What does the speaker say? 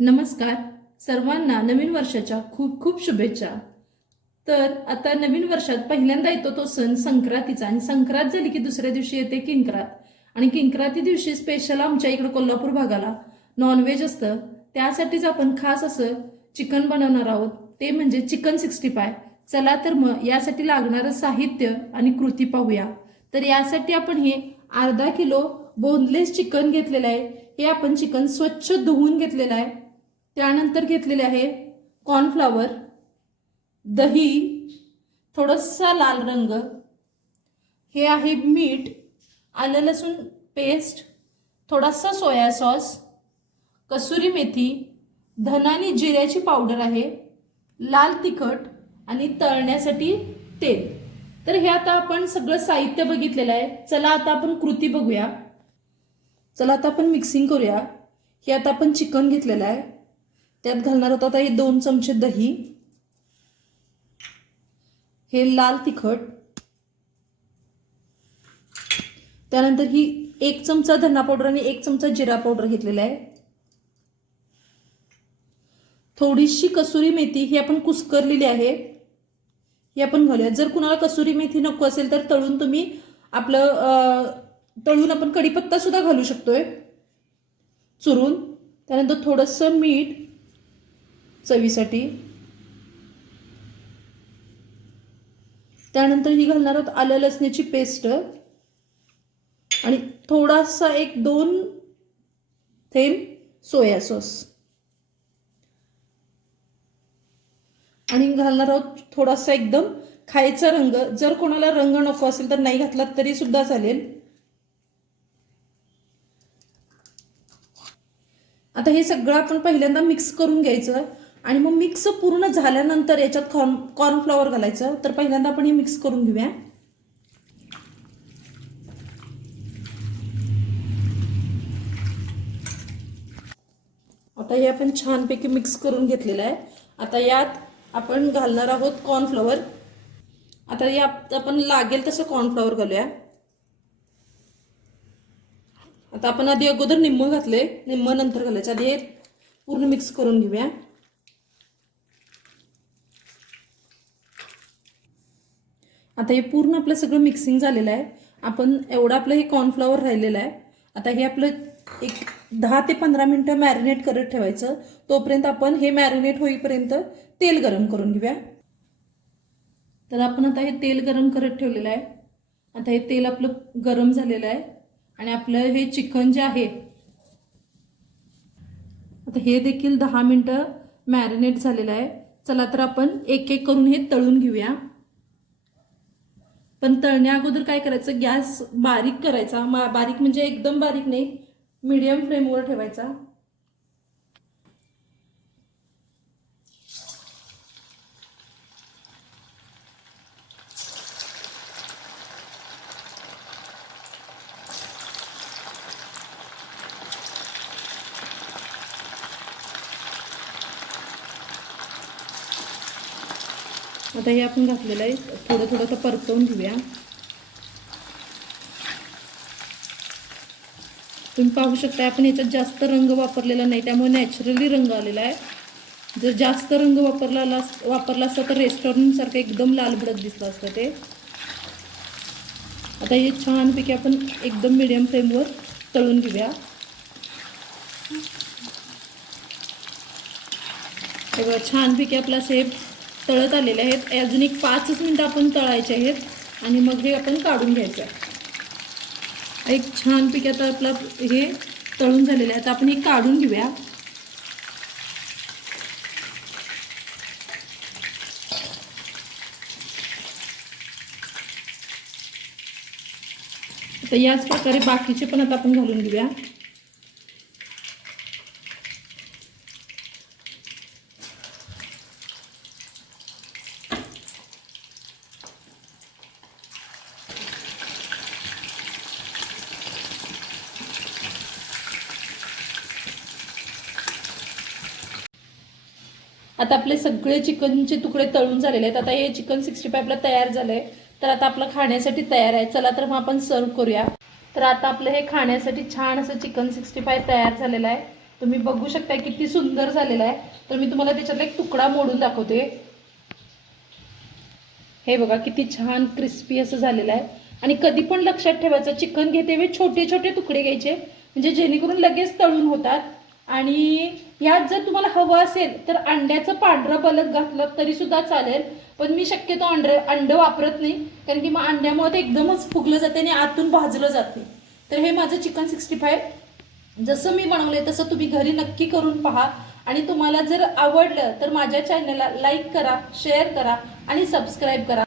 नमस्कार सर्वांना नवीन वर्षाच्या खूप खूप शुभेच्छा। तर आता नवीन वर्षात पहिल्यांदा येतो तो सण संक्रांतीचा आणि संक्रांत झाली की दुसऱ्या दिवशी येते किंक्रात आणि किंक्रांती दिवशी स्पेशल आमच्या इकडे कोल्हापूर भागाला नॉनव्हेज असतं। त्यासाठीच आपण खास असं चिकन बनवणार आहोत, ते म्हणजे चिकन 65। चला तर मग यासाठी लागणारं साहित्य आणि कृती पाहूया। तर यासाठी आपण हे अर्धा किलो बोनलेस चिकन घेतलेलं आहे। हे आपण चिकन स्वच्छ धुवून घेतलेलं आहे। त्यानंतर घेतलेले आहे कॉर्नफ्लॉवर, दही, थोडासा लाल रंग, हे आहे मीठ, आलं लसूण पेस्ट, थोडासा सोया सॉस, कसुरी मेथी, धना आणि जिऱ्याची पावडर आहे, लाल तिखट आणि तळण्यासाठी तेल। तर हे आता आपण सगळं साहित्य बघितलेलं आहे। चला आता आपण कृती बघूया। चला आता आपण मिक्सिंग करूया। हे आता आपण चिकन घेतलेलं आहे, त्यात घालणार होता आता हे 2 चमचे दही, हे लाल तिखट, त्यानंतर ही 1 चमचा धना पावडर आणि 1 चमचा जिरा पावडर घेतलेला आहे, थोडीशी कसुरी मेथी ही आपण कुस्करलेली आहे, ही आपण घालूया। जर कुणाला कसुरी मेथी नको असेल तर तळून तुम्ही तळून आपण कढीपत्ता सुद्धा घालू शकतोय चुरून। त्यानंतर थोडंसं मीठ चवीसाठी, त्यानंतर ही घालणार आहोत आलं लसणाची पेस्ट आणि थोडासा 1-2 थेंब सोया सॉस आणि घालणार आहोत थोडासा एकदम खायचा रंग। जर कोणाला रंग नको असेल तर नाही घातला तरी सुद्धा चालेल। आता हे सगळं आपण पहिल्यांदा मिक्स करून घ्यायचं आणि मग मिक्स पूर्ण झाल्यानंतर याच्यात कॉर्नफ्लॉवर घालायचं। तर पहिल्यांदा आपण हे मिक्स करून घेऊया। आता हे आपण छानपैकी मिक्स करून घेतलेलं आहे। आता यात आपण घालणार आहोत कॉर्नफ्लॉवर। आता यात आपण लागेल तसं कॉर्नफ्लॉवर घालूया। आता आपण आधी अगोदर निम्म घातले, निम्म नंतर घालायचं। आधी हे पूर्ण मिक्स करून घेऊया। आता हे पूर्ण आपलं सगळं मिक्सिंग झालेलं आहे। आपण एवढं आपलं हे कॉर्नफ्लॉवर राहिलेलं आहे। आता हे आपलं एक 10 ते 15 मिनिटं मॅरिनेट करत ठेवायचं। तोपर्यंत आपण हे मॅरिनेट होईपर्यंत तेल गरम करून घेऊया। तर आपण आता हे तेल गरम करत ठेवलेलं आहे। आता हे तेल आपलं गरम झालेलं आहे आणि आपलं हे चिकन जे आहे आता हे देखील 10 मिनिटं मॅरिनेट झालेलं आहे। चला तर आपण एक एक करून हे तळून घेऊया। पण तळण्या अगोदर काय करायचं, गॅस बारीक करायचा, बारीक म्हणजे एकदम बारीक नाही, मीडियम फ्लेमवर ठेवायचा। आता हे आपण घातलेलं आहे, थोडं थोडं तर परतवून घेऊया। तुम्ही पाहू शकता आपण याच्यात जास्त रंग वापरलेला नाही, त्यामुळे नॅचरली रंग आलेला आहे। जर जास्त रंग वापरला असता तर रेस्टॉरंट सारखं एकदम लाल भडक दिसलं असतं ते। आता हे छानपैकी आपण एकदम मीडियम फ्लेमवर तळून घेऊया। हे बघा छानपैकी आपला सेप तळत आलेले आहेत। अजून एक 5 मिनिटं आपण तळायचे आहेत आणि मग हे आपण काढून घ्यायचं। एक छानपैकी आता आपलं हे तळून झालेलं आहे। आता आपण हे काढून घेऊया। तर याच प्रकारे बाकीचे पण आता आपण घालून घेऊया। आता आपले सगळे चिकनचे तुकडे तळून झालेले आहेत। आता हे चिकन 65 आपलं तयार झालंय। तर आता आपलं खाण्यासाठी तयार आहे। चला तर मग आपण सर्व करूया। तर आता आपलं हे खाण्यासाठी छान असं चिकन 65 तयार झालेलं आहे। तुम्ही बघू शकता किती सुंदर झालेला आहे. तर मी तुम्हाला त्याच्यातला एक तुकडा मोडून दाखवते. हे बघा किती छान क्रिस्पी असं झालेलं आहे. आणि कधी पण लक्षात ठेवायचं, चिकन घेते वेळी छोटे छोटे तुकडे घ्यायचे, म्हणजे जेणेकरून लगेच तळून होतात. आणि ह्यात जर तुम्हाला हवं असेल तर अंड्याचं पांढरं बलक घातलं तरी सुद्धा चालेल, पण मी शक्यतो अंड वापरत नाही, कारण की मग अंड्यामुळे ते एकदमच फुगलं जाते आणि आतून भाजलं जाते. तर हे माझं चिकन 65 जसं मी बनवलंय तसं तुम्ही घरी नक्की करून पहा. आणि तुम्हाला जर आवडलं तर माझ्या चॅनलला लाईक करा, शेअर करा आणि सबस्क्राईब करा.